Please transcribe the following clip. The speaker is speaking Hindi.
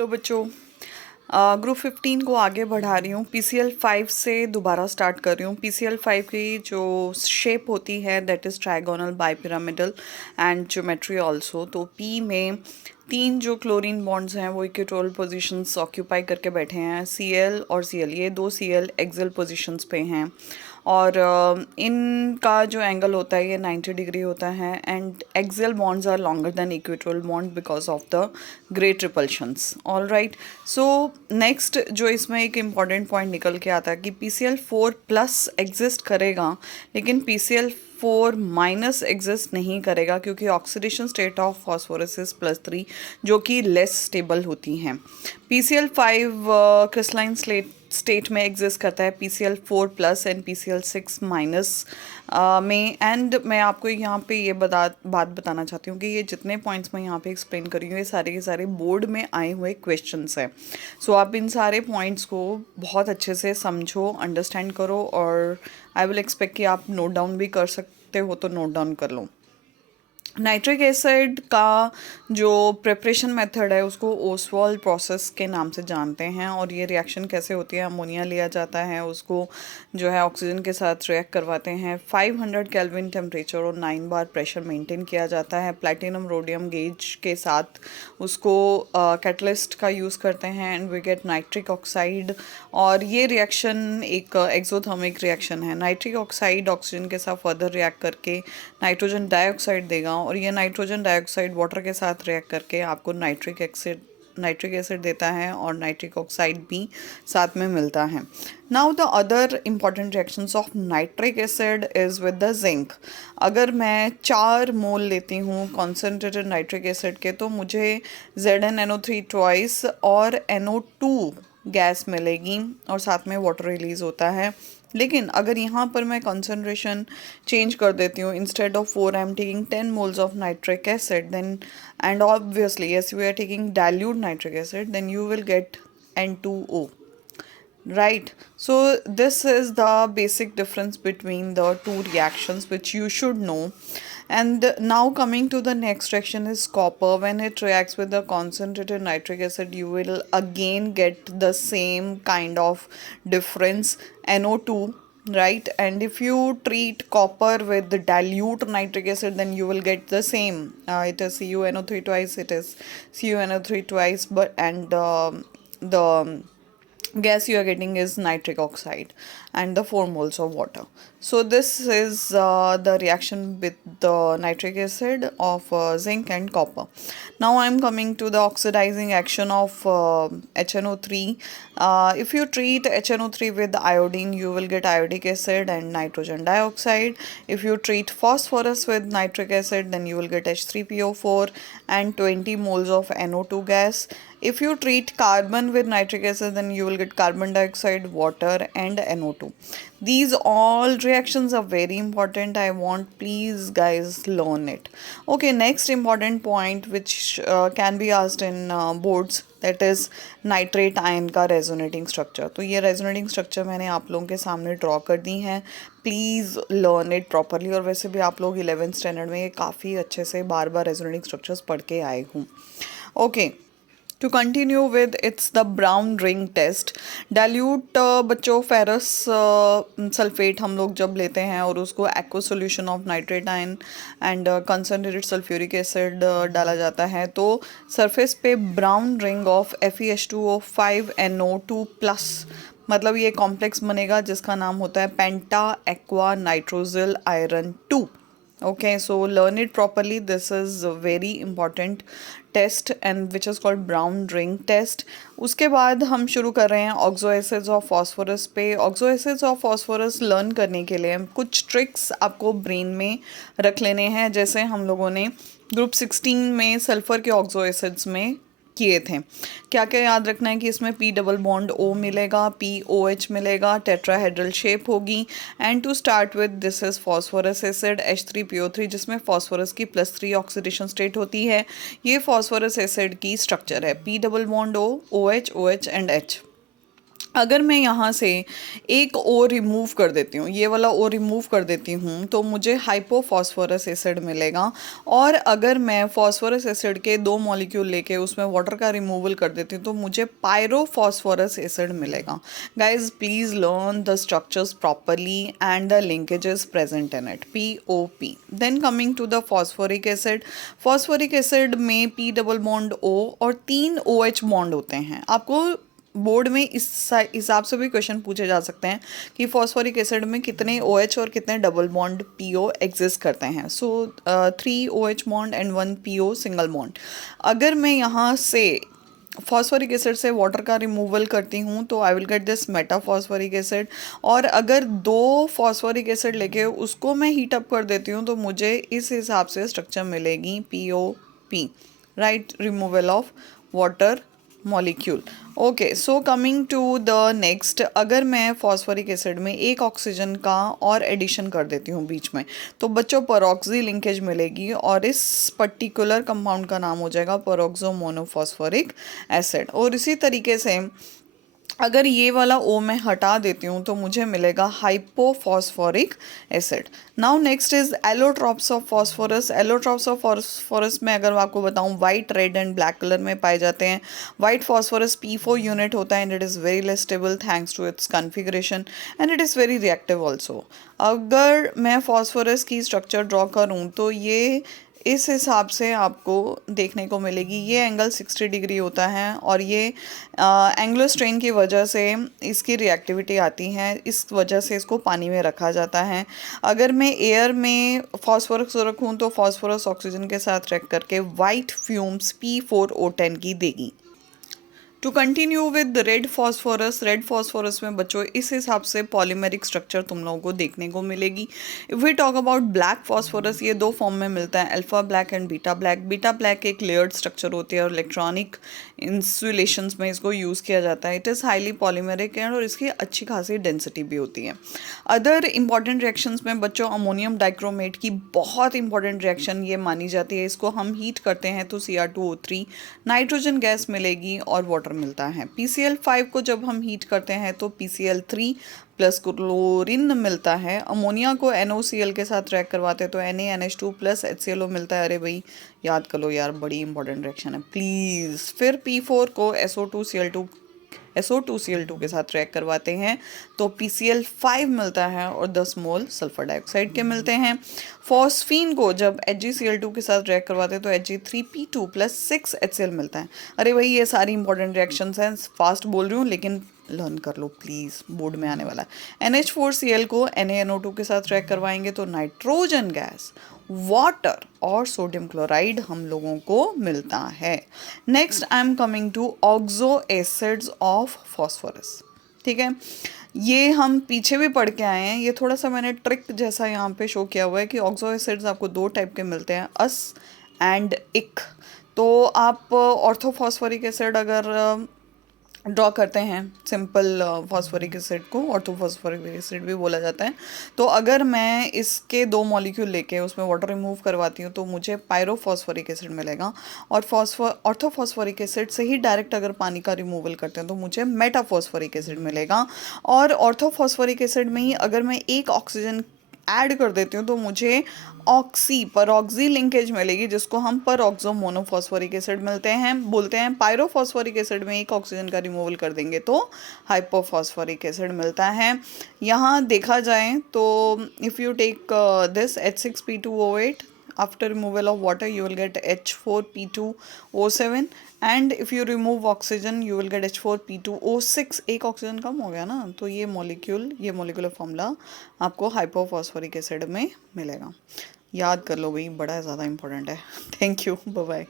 हेलो बच्चों। ग्रुप 15 को आगे बढ़ा रही हूँ। PCL 5 से दोबारा स्टार्ट कर रही हूँ। PCL 5 की जो शेप होती है that is trigonal bipyramidal and geometry also. तो P में 3 जो क्लोरीन बॉन्ड्स हैं वो इक्वेटोरियल पोजीशंस ऑक्यूपाई करके बैठे हैं। Cl और Cl, ये 2 Cl एक्सियल पोजीशंस पे हैं और इनका जो एंगल होता है ये 90 डिग्री होता है and axial bonds are longer than equatorial bond because of the great repulsions. All right, so next जो इसमें एक इम्पॉर्टेंट पॉइंट निकल के आता है कि PCl 4 प्लस एग्जिस्ट करेगा लेकिन PCl 4 माइनस एग्जिस्ट नहीं करेगा क्योंकि oxidation state of phosphorus is +3 जो कि लेस स्टेबल होती हैं। PCl 5 क्रिस्टलाइन स्टेट में एग्जिस्ट करता है, PCl 4 plus and PCl 6 minus में। एंड मैं आपको यहाँ पे ये बात बताना चाहती हूँ कि ये जितने पॉइंट्स मैं यहाँ पे एक्सप्लेन कर रही हूँ ये सारे के सारे बोर्ड में आए हुए क्वेश्चंस हैं। सो आप इन सारे पॉइंट्स को बहुत अच्छे से समझो, अंडरस्टैंड करो और आई विल एक्सपेक्ट कि आप नोट डाउन भी कर सकते हो तो नोट डाउन कर लो। नाइट्रिक एसिड का जो प्रिपरेशन मेथड है उसको ओसवाल्ड प्रोसेस के नाम से जानते हैं और ये रिएक्शन कैसे होती है, अमोनिया लिया जाता है, उसको जो है ऑक्सीजन के साथ रिएक्ट करवाते हैं, 500 केल्विन टेम्परेचर और 9 बार प्रेशर मेंटेन किया जाता है। प्लैटिनम रोडियम गेज के साथ उसको कैटलिस्ट का यूज़ करते हैं and we get nitric oxide. और ये रिएक्शन एक एक्सोथर्मिक रिएक्शन है। नाइट्रिक ऑक्साइड ऑक्सीजन के साथ फर्दर रिएक्ट करके नाइट्रोजन डाइऑक्साइड देगा और ये नाइट्रोजन डाइऑक्साइड वाटर के साथ रिएक्ट करके आपको नाइट्रिक एसिड देता है और नाइट्रिक ऑक्साइड भी साथ में मिलता है। Now the other important reactions of nitric acid is with the zinc. अगर मैं 4 मोल लेती हूँ कॉन्सेंट्रेटेड नाइट्रिक एसिड के तो मुझे ZnNO3 ट्वाइस और NO2 गैस मिलेगी और साथ में वाटर रिलीज़ होता है। लेकिन अगर यहाँ पर मैं कंसंट्रेशन चेंज कर देती हूँ, instead of 4 I am taking 10 moles of nitric acid then and obviously yes we are taking dilute nitric acid then you will get N2O, right? So this is the basic difference between the two reactions which you should know. And now coming to the next reaction is copper. When it reacts with the concentrated nitric acid you will again get the same kind of difference, NO2, right? And if you treat copper with the dilute nitric acid then you will get the same, it is CuNO3 twice, it is CuNO3 twice, but and the gas you are getting is nitric oxide and the 4 moles of water. So this is the reaction with the nitric acid of zinc and copper. Now I am coming to the oxidizing action of HNO3. If you treat HNO3 with iodine you will get iodic acid and nitrogen dioxide. If you treat phosphorus with nitric acid then you will get H3PO4 and 20 moles of NO2 gas. If you treat carbon with nitric acid then you will get carbon dioxide, water and NO2. These all reactions are very important. I want please guys learn it. Okay, next important point which can be asked in boards, that is nitrate ion का रेजोनेटिंग स्ट्रक्चर। तो ये रेजोनेटिंग स्ट्रक्चर मैंने आप लोगों के सामने ड्रॉ कर दी हैं, प्लीज़ लर्न इट प्रॉपरली। और वैसे भी आप लोग 11th स्टैंडर्ड में ये काफ़ी अच्छे से बार बार रेजोनेटिंग स्ट्रक्चर्स पढ़ के आए हूँ। Okay, to continue with it's the brown ring test. Dilute बच्चों फेरस सल्फेट हम लोग जब लेते हैं और उसको aqua solution of nitrate ion and concentrated sulphuric acid डाला जाता है तो सरफेस पे brown ring of FeH2O5NO2 plus, मतलब ये कॉम्प्लेक्स बनेगा जिसका नाम होता है पेंटा aqua नाइट्रोजिल iron 2। Okay, so learn it properly. This is a very important test and which is called brown ring test. उसके बाद हम शुरू कर रहे हैं ऑक्सो एसिड्स ऑफ फॉस्फोरस पे। Oxo acids of phosphorus learn करने के लिए कुछ ट्रिक्स आपको ब्रेन में रख लेने हैं, जैसे हम लोगों ने ग्रुप 16 में सल्फर के ऑक्सो एसिड्स में किए थे। क्या क्या याद रखना है कि इसमें P डबल बॉन्ड O मिलेगा, POH मिलेगा, टेट्राहेड्रल शेप होगी and to start with this is phosphorous acid H3PO3 जिसमें फॉस्फोरस की +3 ऑक्सीडेशन स्टेट होती है। ये फॉस्फोरस एसिड की स्ट्रक्चर है, P double bond O, OH, OH and H। अगर मैं यहाँ से एक ओ रिमूव कर देती हूँ, ये वाला ओ रिमूव कर देती हूँ, तो मुझे हाइपोफॉस्फोरस एसिड मिलेगा। और अगर मैं फॉस्फोरस एसिड के 2 मॉलिक्यूल लेके उसमें वाटर का रिमूवल कर देती हूँ तो मुझे पायरोफॉस्फोरस एसिड मिलेगा। Guys please learn the structures properly and the linkages present in it, POP। Then coming to the phosphoric acid, phosphoric acid में P डबल बॉन्ड O और 3 OH बॉन्ड होते हैं। आपको बोर्ड में इस हिसाब से भी क्वेश्चन पूछे जा सकते हैं कि फॉस्फोरिक एसिड में कितने OH और कितने डबल बॉन्ड PO एग्जिस्ट करते हैं। सो 3 OH bond and 1 PO single bond. अगर मैं यहाँ से फॉस्फोरिक एसिड से वाटर का रिमूवल करती हूँ तो I will get this metaphosphoric acid. और अगर 2 फॉस्फोरिक एसिड लेके उसको मैं हीट अप कर देती हूँ तो मुझे इस हिसाब से स्ट्रक्चर मिलेगी, POP, right, removal of water molecule. Okay, so coming to the next, अगर मैं फॉस्फोरिक एसिड में एक ऑक्सीजन का और एडिशन कर देती हूँ बीच में तो बच्चों परऑक्सी लिंकेज मिलेगी और इस पर्टिकुलर कंपाउंड का नाम हो जाएगा परऑक्सो मोनोफॉस्फोरिक एसिड। और इसी तरीके से अगर ये वाला O मैं हटा देती हूँ तो मुझे मिलेगा hypophosphoric acid. Now next is allotropes of phosphorus. Allotropes of phosphorus में अगर मैं आपको बताऊँ white, red and black colour में पाए जाते हैं। वाइट फॉस्फोरस P4 यूनिट होता है and it is very less stable thanks to its configuration and it is very reactive also. अगर मैं फॉस्फोरस की स्ट्रक्चर ड्रॉ करूँ तो ये इस हिसाब से आपको देखने को मिलेगी। ये एंगल 60 डिग्री होता है और ये एंगुलर स्ट्रेन की वजह से इसकी रिएक्टिविटी आती है, इस वजह से इसको पानी में रखा जाता है। अगर मैं एयर में फॉस्फोरस रखूँ तो फॉस्फोरस ऑक्सीजन के साथ रख करके वाइट फ्यूम्स P4O10 की देगी। To continue with red phosphorus में बच्चों इस हिसाब से पॉलीमेरिक स्ट्रक्चर तुम लोगों को देखने को मिलेगी। If we talk about black phosphorus, ये 2 फॉर्म में मिलता है, alpha black and beta black. Beta black एक लेयर्ड स्ट्रक्चर होती है और इलेक्ट्रॉनिक इंसुलेशंस में इसको यूज़ किया जाता है। It is highly polymeric and और इसकी अच्छी खासी डेंसिटी भी होती है। अदर इंपॉर्टेंट रिएक्शंस में बच्चों अमोनियम डाइक्रोमेट की बहुत इंपॉर्टेंट रिएक्शन ये मानी जाती है। इसको हम हीट करते हैं तो Cr2O3 नाइट्रोजन गैस मिलेगी और वाटर मिलता है। PCl5 को जब हम हीट करते हैं तो PCl3 प्लस क्लोरीन मिलता है। अमोनिया को NOCl के साथ रिएक्ट करवाते हैं तो NaNH2 प्लस HClO मिलता है। अरे भाई याद कर लो यार, बड़ी इंपॉर्टेंट रिएक्शन है प्लीज़। फिर P4 को SO2Cl2 के साथ रिएक्ट करवाते हैं तो PCl5 मिलता है और 10 मोल सल्फर डाइऑक्साइड के मिलते हैं। फॉस्फीन को जब HgCl2 के साथ रिएक्ट करवाते हैं तो Hg3P2 प्लस 6 HCl मिलता है। अरे भाई ये सारी इंपॉर्टेंट रिएक्शंस हैं, फास्ट बोल रही हूँ लेकिन लर्न कर लो प्लीज़, बोर्ड में आने वाला है। NH4Cl को NaNO2 के साथ रिएक्ट करवाएंगे तो नाइट्रोजन गैस, वाटर और सोडियम क्लोराइड हम लोगों को मिलता है। Next I am coming to oxo acids of phosphorus. ठीक है, ये हम पीछे भी पढ़ के आए हैं, ये थोड़ा सा मैंने ट्रिक जैसा यहाँ पे शो किया हुआ है कि ऑक्सो एसिड्स आपको 2 टाइप के मिलते हैं, अस एंड इक। तो आप ऑर्थोफॉस्फोरिक एसिड अगर ड्रॉ करते हैं, सिंपल फॉस्फोरिक एसिड को ऑर्थोफॉस्फोरिक एसिड भी बोला जाता है। तो अगर मैं इसके 2 मॉलिक्यूल लेके उसमें वाटर रिमूव करवाती हूँ तो मुझे पायरोफॉस्फोरिक एसिड मिलेगा। और ऑर्थोफॉस्फोरिक एसिड से ही डायरेक्ट अगर पानी का रिमूवल करते हैं तो मुझे मेटाफॉस्फोरिक एसिड मिलेगा। और ऑर्थोफॉस्फोरिक एसिड में ही अगर मैं एक ऑक्सीजन ऐड कर देती हूँ तो मुझे परऑक्सी लिंकेज मिलेगी जिसको हम परऑक्सो मोनोफॉस्फोरिक एसिड बोलते हैं। पायरोफॉस्फोरिक एसिड में एक ऑक्सीजन का रिमूवल कर देंगे तो हाइपोफॉस्फोरिक एसिड मिलता है। यहाँ देखा जाए तो if you take this H6P2O8 after removal of water you will get H4P2O7 and if you remove oxygen you will get H4P2O6। एक ऑक्सीजन कम हो गया ना, तो ये मोलिकुलर फॉर्मूला आपको हाइपोफॉस्फोरिक एसिड में मिलेगा। याद कर लो भाई, बड़ा ज़्यादा इंपॉर्टेंट है। Thank you, bye bye.